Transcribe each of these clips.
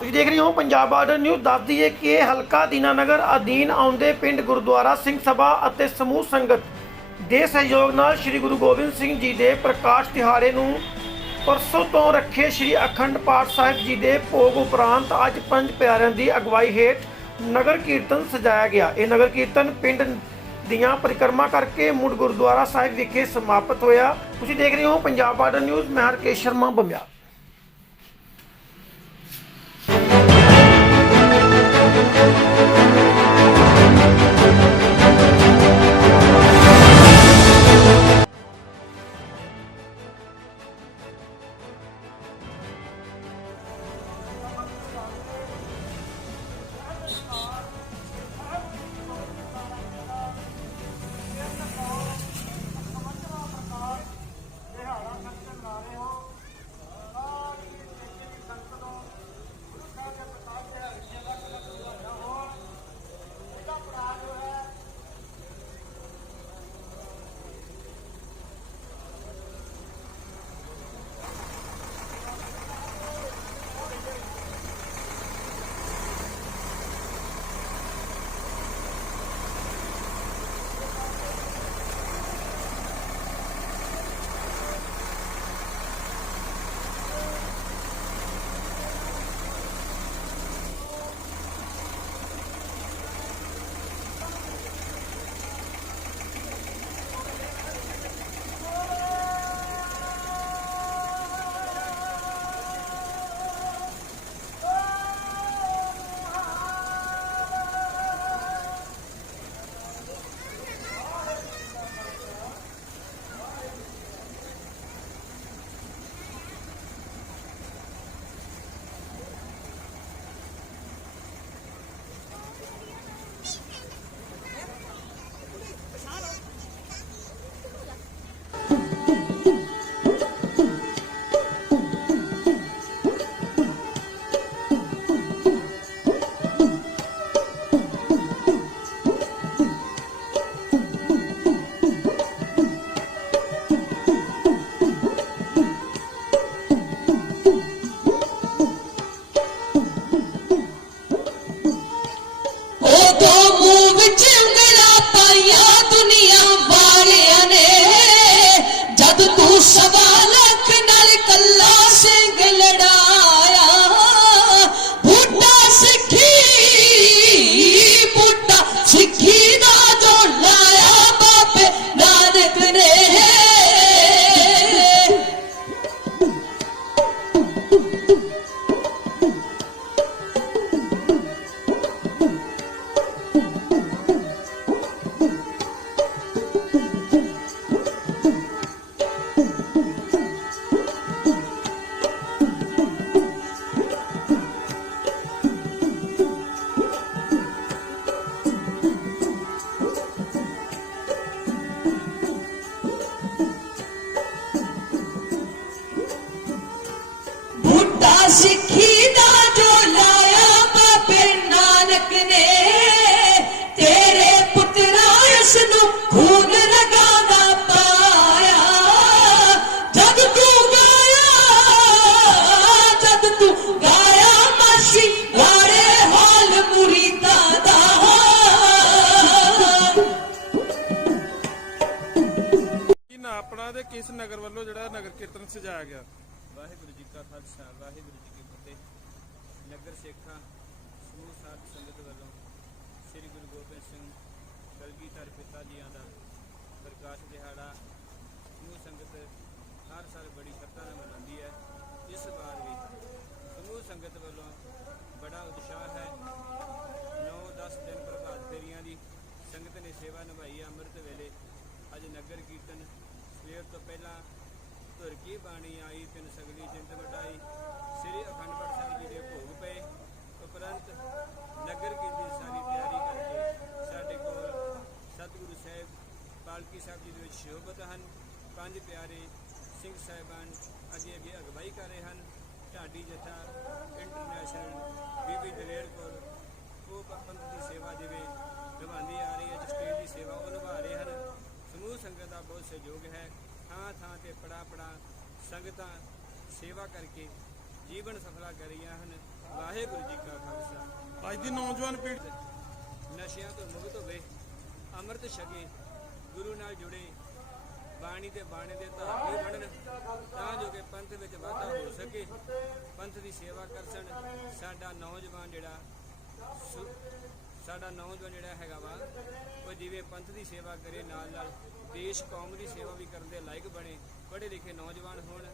ਤੁਸੀਂ ਦੇਖ ਰਹੇ ਹੋ ਪੰਜਾਬ ਬਾਰਡਰ ਨਿਊਜ਼। ਦੱਸ ਦਈਏ ਕਿ ਇਹ ਹਲਕਾ ਦੀਨਾਨਗਰ ਅਧੀਨ ਆਉਂਦੇ ਪਿੰਡ ਗੁਰਦੁਆਰਾ ਸਿੰਘ ਸਭਾ ਅਤੇ ਸਮੂਹ ਸੰਗਤ ਦੇ ਸਹਿਯੋਗ ਨਾਲ ਸ੍ਰੀ ਗੁਰੂ ਗੋਬਿੰਦ ਸਿੰਘ ਜੀ ਦੇ ਪ੍ਰਕਾਸ਼ ਦਿਹਾੜੇ ਨੂੰ ਪਰਸੋਂ ਤੋਂ ਰੱਖੇ ਸ੍ਰੀ ਅਖੰਡ ਪਾਠ ਸਾਹਿਬ ਜੀ ਦੇ ਭੋਗ ਉਪਰੰਤ ਅੱਜ ਪੰਜ ਪਿਆਰਿਆਂ ਦੀ ਅਗਵਾਈ ਹੇਠ ਨਗਰ ਕੀਰਤਨ ਸਜਾਇਆ ਗਿਆ। ਇਹ ਨਗਰ ਕੀਰਤਨ ਪਿੰਡ ਦੀਆਂ ਪਰਿਕਰਮਾ ਕਰਕੇ ਮੁੜ ਗੁਰਦੁਆਰਾ ਸਾਹਿਬ ਵਿਖੇ ਸਮਾਪਤ ਹੋਇਆ। ਤੁਸੀਂ ਦੇਖ ਰਹੇ ਹੋ ਪੰਜਾਬ ਬਾਰਡਰ ਨਿਊਜ਼, ਮੈਂ ਹਰਕੇਸ਼ ਸ਼ਰਮਾ, ਬੰਬਿਆ। ਉਹ ਦਾ ਆਪਣਾ ਤੇ ਕਿਸ ਨਗਰ ਵੱਲੋਂ ਜਿਹੜਾ ਨਗਰ ਕੀਰਤਨ ਸਜਾਇਆ ਗਿਆ? ਵਾਹਿਗੁਰੂ ਜੀ ਕਾ ਖਾਲਸਾ ਵਾਹਿਗੁਰੂ ਜੀ ਕੀ ਫਤਿਹ। ਨਗਰ ਸੇਖਾਂ ਸਮੂਹ ਸਾਧ ਸੰਗਤ ਵੱਲੋਂ ਸ੍ਰੀ ਗੁਰੂ ਗੋਬਿੰਦ ਸਿੰਘ ਕਲਗੀਧਰ ਪਿਤਾ ਜੀਆਂ ਦਾ ਪ੍ਰਕਾਸ਼ ਦਿਹਾੜਾ ਸਮੂਹ ਸੰਗਤ ਹਰ ਸਾਲ ਬੜੀ ਸ਼ਰਧਾ ਨਾਲ ਮਨਾਉਂਦੀ ਹੈ। ਇਸ ਵਾਰ ਵੀ ਸਮੂਹ ਸੰਗਤ ਵੱਲੋਂ ਬੜਾ ਉਤਸ਼ਾਹ ਹੈ। 9-10 ਦਿਨ ਪ੍ਰਭਾਤ ਫੇਰੀਆਂ ਦੀ ਸੰਗਤ ਨੇ ਸੇਵਾ ਨਿਭਾਈ ਅੰਮ੍ਰਿਤ ਵੇਲੇ। ਅੱਜ ਨਗਰ ਕੀਰਤਨ ਸਵੇਰ ਤੋਂ ਪਹਿਲਾਂ ਧੁਰ ਕੀ ਬਾਣੀ ਆਈ ਤਿੰਨ ਸਗਲੀ ਜਿੰਦ ਵਟਾਈ। ਸ੍ਰੀ ਅਖੰਡ ਪਾਠ ਸਾਹਿਬ ਜੀ ਦੇ ਭੋਗ ਪਏ। ਉਪਰੰਤ ਨਗਰ ਕੀਰਤਨ ਸਾਰੀ ਤਿਆਰੀ ਕਰਕੇ ਸਾਡੇ ਕੋਲ ਸਤਿਗੁਰੂ ਸਾਹਿਬ, ਪਾਲਕੀ ਸਾਹਿਬ ਜੀ ਦੇ ਵਿੱਚ ਸ਼ੋਭਤ ਹਨ। ਪੰਜ ਪਿਆਰੇ ਸਿੰਘ ਸਾਹਿਬਾਨ ਅੱਗੇ ਅੱਗੇ ਅਗਵਾਈ ਕਰ ਰਹੇ ਹਨ। ਢਾਡੀ ਜਥਾ ਇੰਟਰਨੈਸ਼ਨਲ ਬੀਬੀ ਦਲੇਰ ਕੋਲ ਉਹ ਪੰਥ ਦੀ ਸੇਵਾ ਜਿਵੇਂ ਨਿਭਾਉਂਦੀ ਆ ਰਹੀ ਹੈ ਜਸਟੇਜ ਦੀ ਸੇਵਾ ਉਹ ਨਿਭਾ ਰਹੇ ਹਨ। ਸਮੂਹ ਸੰਗਤ ਦਾ ਬਹੁਤ ਸਹਿਯੋਗ ਹੈ। ਥਾਂ ਥਾਂ ਤੇ ਪੜਾ ਪੜਾ ਸੰਗਤਾਂ ਸੇਵਾ ਕਰਕੇ ਜੀਵਨ ਸਫਲਾ ਕਰ ਰਹੀਆਂ ਹਨ। ਵਾਹਿਗੁਰੂ ਜੀ ਕਾ ਖਾਲਸਾ। ਅੱਜ ਦੀ ਨੌਜਵਾਨ ਪੀੜ੍ਹੀ ਨਸ਼ਿਆਂ ਤੋਂ ਮੁਕਤ ਹੋਵੇ ਅੰਮ੍ਰਿਤ ਛਕੇ ਗੁਰੂ ਨਾਲ ਜੁੜੇ ਬਾਣੀ ਤੇ ਬਾਣੇ ਦੇ ਧਾਰਨੀ ਬਣਨ, ਤਾਂ ਜੋ ਕਿ ਪੰਥ ਵਿੱਚ ਵਾਧਾ ਹੋ ਸਕੇ। ਪੰਥ ਦੀ ਸੇਵਾ ਕਰ ਸਕਣ ਸਾਡਾ ਨੌਜਵਾਨ ਜਿਹੜਾ ਸਾਡਾ ਨੌਜਵਾਨ ਜਿਹੜਾ ਹੈਗਾ ਵਾ, ਉਹ ਜਿਵੇਂ ਪੰਥ ਦੀ ਸੇਵਾ ਕਰੇ ਨਾਲ ਨਾਲ, ਦੇਸ਼ ਕੌਮ ਦੀ ਸੇਵਾ ਵੀ ਕਰਨ ਦੇ ਲਾਇਕ ਬਣੇ, ਪੜ੍ਹੇ ਲਿਖੇ ਨੌਜਵਾਨ ਹੋਣ,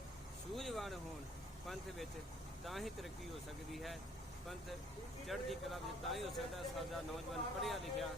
ਸੂਝਵਾਨ ਹੋਣ, ਪੰਥ ਵਿੱਚ ਤਾਂ ਹੀ ਤਰੱਕੀ ਹੋ ਸਕਦੀ ਹੈ। ਪੰਥ ਚੜ੍ਹਦੀ ਕਲਾ ਵਿੱਚ ਤਾਂ ਹੀ ਹੋ ਸਕਦਾ, ਸਾਡਾ ਨੌਜਵਾਨ ਪੜ੍ਹਿਆ ਲਿਖਿਆ